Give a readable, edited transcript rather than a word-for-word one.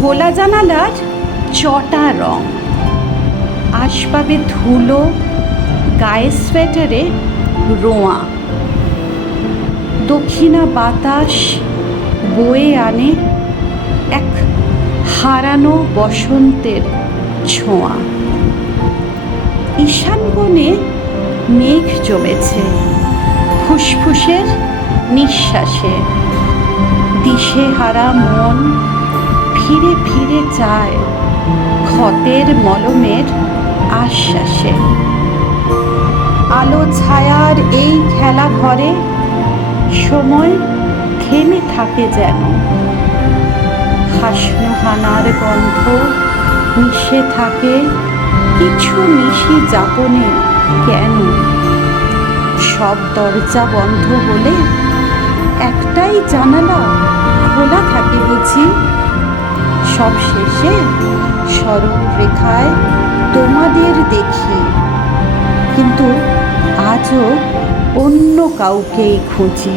খোলা জানালার চটা রং, আসবাবে ধুলো, গায়ে সোয়েটারে রোঁয়া। দক্ষিণা বাতাস বয়ে আনে এক হারানো বসন্তের ছোঁয়া। ঈশান কোণে মেঘ জমেছে ফুসফুসের নিঃশ্বাসে। দিশেহারা মন ফিরে ফিরে চায় ক্ষতের মলমের আশ্বাসে। আলো ছায়ার এই খেলা ঘরে সময় থেমে থাকে যেন। হাসনুহানার গন্ধ মিশে থাকে কিছু নিশি যাপনে কেন। সব দরজা বন্ধ হলে একটাই জানালা খোলা থাকে বুঝি। সব শেষে সরল রেখায় তোমাদের দেখি, কিন্তু আজও অন্য কাউকেই খুঁজি।